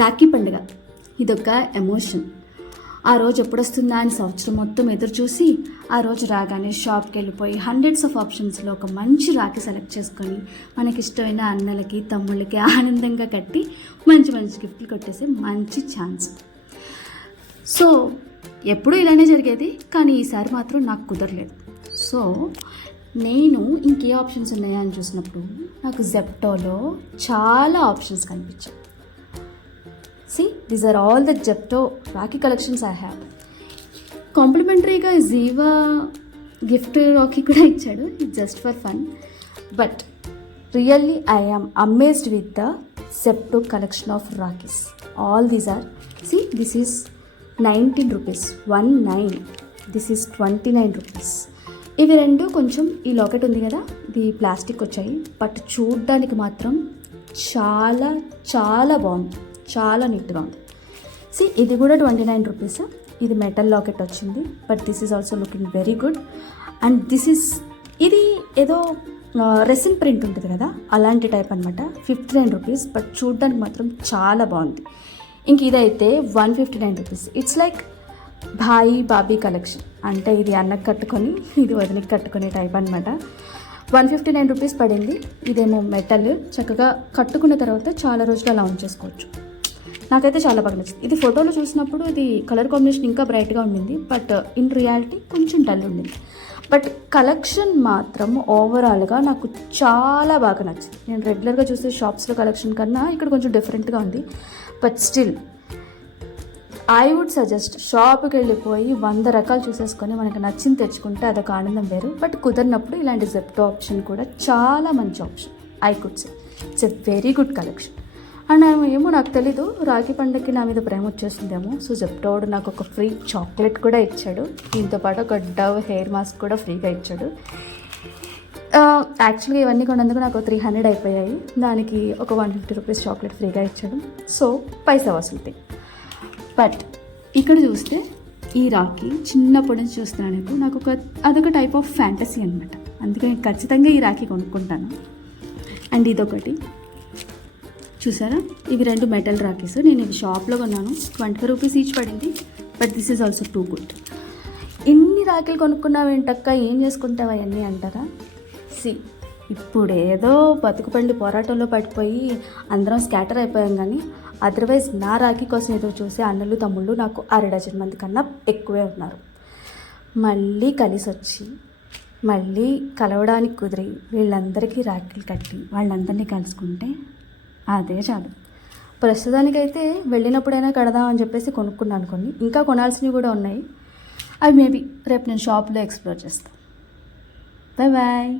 రాఖీ పండుగ ఇదొక ఎమోషన్. ఆ రోజు ఎప్పుడొస్తుందా అని సంవత్సరం మొత్తం ఎదురు చూసి ఆ రోజు రాగానే షాప్కి వెళ్ళిపోయి హండ్రెడ్స్ ఆఫ్ ఆప్షన్స్లో ఒక మంచి రాఖీ సెలెక్ట్ చేసుకొని మనకి ఇష్టమైన అన్నలకి తమ్ముళ్ళకి ఆనందంగా కట్టి మంచి మంచి గిఫ్ట్లు కొట్టేసే మంచి ఛాన్స్. సో ఎప్పుడూ ఇలానే జరిగేది, కానీ ఈసారి మాత్రం నాకు కుదరలేదు. సో నేను ఇంకే ఆప్షన్స్ ఉన్నాయా అని చూసినప్పుడు నాకు జెప్టోలో చాలా ఆప్షన్స్ కనిపించాయి. See, these are all the Zepto Rakhi collections I have. కాంప్లిమెంటరీగా జీవా గిఫ్ట్ రాఖీ కూడా ఇచ్చాడు, it's just for fun. But really I am amazed with the Zepto collection of rakhis. All these are, see this is 19 rupees, 19. This is 29 rupees. ఇవి రెండు కొంచెం, ఈ locket ఉంది కదా ఇది ప్లాస్టిక్ వచ్చాయి, బట్ చూడ్డానికి మాత్రం చాలా చాలా బాగుంది, చాలా నీట్గా ఉంది. సి ఇది కూడా 29 రూపీస్. ఇది మెటల్ లాకెట్ వచ్చింది, but this is also looking very good. And ఇది ఏదో రెసిన్ ప్రింట్ ఉంటుంది కదా అలాంటి టైప్ అనమాట. 59 రూపీస్, బట్ చూడ్డానికి మాత్రం చాలా బాగుంది. ఇంక ఇదైతే 159 rupees. It's like Bhai Bobby collection, అంటే ఇది అన్నకు కట్టుకొని ఇది వదిలికి కట్టుకునే టైప్ అనమాట. 159 రూపీస్ పడింది. ఇదేమో మెటల్, చక్కగా కట్టుకున్న తర్వాత చాలా రోజులు అలా ఉంచేసుకోవచ్చు. నాకైతే చాలా బాగా నచ్చింది. ఇది ఫోటోలో చూసినప్పుడు ఇది కలర్ కాంబినేషన్ ఇంకా బ్రైట్గా ఉండింది, బట్ ఇన్ రియాలిటీ కొంచెం డల్ ఉండింది. బట్ కలెక్షన్ మాత్రం ఓవరాల్గా నాకు చాలా బాగా నచ్చింది. నేను రెగ్యులర్గా చూసే షాప్స్లో కలెక్షన్ కన్నా ఇక్కడ కొంచెం డిఫరెంట్గా ఉంది. But still I would suggest షాప్కి వెళ్ళిపోయి 100 రకాలు చూసేసుకొని మనకు నచ్చింది తెచ్చుకుంటే అదొక ఆనందం వేరు. బట్ కుదరినప్పుడు ఇలాంటి జెప్టో ఆప్షన్ కూడా చాలా మంచి option. I could say it's a very good collection. And ఏమో నాకు తెలీదు, రాఖీ పండుగకి నా మీద ప్రేమ వచ్చేసిందేమో. సో జెప్టోడు నాకు ఒక ఫ్రీ చాక్లెట్ కూడా ఇచ్చాడు, దీంతోపాటు ఒక డవ్ హెయిర్ మాస్క్ కూడా ఫ్రీగా ఇచ్చాడు. యాక్చువల్గా ఇవన్నీ కొన్నందుకు నాకు 300 అయిపోయాయి, దానికి ఒక 150 రూపీస్ చాక్లెట్ ఫ్రీగా ఇచ్చాడు. So Paisa వసూలుతాయి. బట్ ఇక్కడ చూస్తే ఈ రాఖీ చిన్నప్పటి నుంచి చూస్తున్నాను, నాకు అదొక టైప్ ఆఫ్ ఫ్యాంటసీ అనమాట. అందుకని ఖచ్చితంగా ఈ రాఖీ కొనుక్కుంటాను. అండ్ ఇదొకటి చూసారా, ఇవి 2 మెటల్ రాఖీస్. నేను ఇవి షాప్లో కొన్నాను, 25 రూపీస్ ఈచ్ పడింది. But this is also too good. ఇన్ని రాఖీలు కొనుక్కున్నావు ఏంటక్క, ఏం చేసుకుంటావు అవన్నీ అంటారా? సి ఇప్పుడు ఏదో బతుకుపండి పోరాటంలో పడిపోయి అందరం స్కాటర్ అయిపోయాం, కానీ అదర్వైజ్ నా రాఖీ కోసం ఎదురు చూసే అన్నలు తమ్ముళ్ళు నాకు 6 డజన్ మంది కన్నా ఎక్కువే ఉన్నారు. మళ్ళీ కలిసి వచ్చి మళ్ళీ కలవడానికి కుదిరి వీళ్ళందరికీ రాఖీలు కట్టి వాళ్ళందరినీ కలుసుకుంటే అదే చాలు. ప్రస్తుతానికైతే వెళ్ళినప్పుడైనా కడదాం అని చెప్పేసి కొనుక్కున్నాను కొన్ని, ఇంకా కొనాల్సినవి కూడా ఉన్నాయి. అవి మేబీ రేపు నేను షాప్లో ఎక్స్ప్లోర్ చేస్తాను. Bye bye.